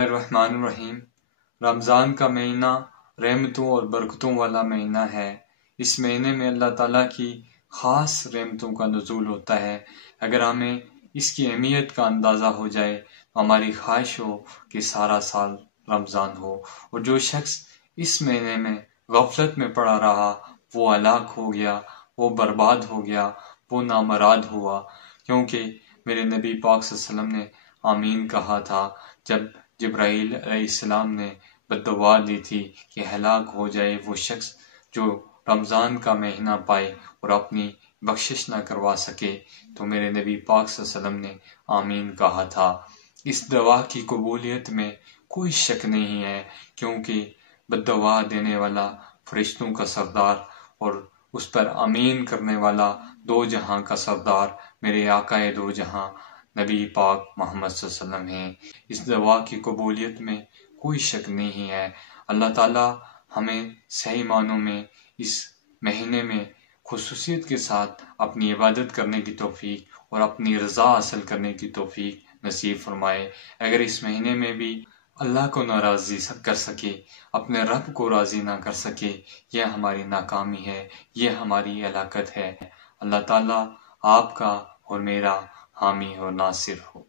الرحمن الرحیم۔ رمضان کا مہینہ رحمتوں اور برکتوں والا مہینہ ہے۔ اس مہینے میں اللہ تعالیٰ کی خاص رحمتوں کا نزول ہوتا ہے۔ اگر ہمیں اس کی اہمیت کا اندازہ ہو جائے تو ہماری خواہش ہو کہ سارا سال رمضان ہو، اور جو شخص اس مہینے میں غفلت میں پڑا رہا وہ ہلاک ہو گیا، وہ برباد ہو گیا، وہ نامراد ہوا، کیونکہ میرے نبی پاک صلی اللہ علیہ وسلم نے آمین کہا تھا جب جبرائیل علیہ السلام نے بد دعا دی تھی کہ ہلاک ہو جائے وہ شخص جو رمضان کا مہینہ پائے اور اپنی بخشش نہ کروا سکے، تو میرے نبی پاک صلی اللہ علیہ وسلم نے آمین کہا تھا۔ اس دعا کی قبولیت میں کوئی شک نہیں ہے، کیونکہ بد دعا دینے والا فرشتوں کا سردار اور اس پر آمین کرنے والا دو جہاں کا سردار میرے آقا دو جہاں نبی پاک محمد صلی اللہ علیہ وسلم ہیں۔ اس دعا کی قبولیت میں کوئی شک نہیں ہے۔ اللہ تعالی ہمیں صحیح معنوں میں اس مہینے میں خصوصیت کے ساتھ اپنی عبادت کرنے کی توفیق اور اپنی رضا حاصل کرنے کی توفیق نصیب فرمائے۔ اگر اس مہینے میں بھی اللہ کو ناراضی کر سکے، اپنے رب کو راضی نہ کر سکے، یہ ہماری ناکامی ہے، یہ ہماری ہلاکت ہے۔ اللہ تعالیٰ آپ کا اور میرا حامی اور ناصر ہو۔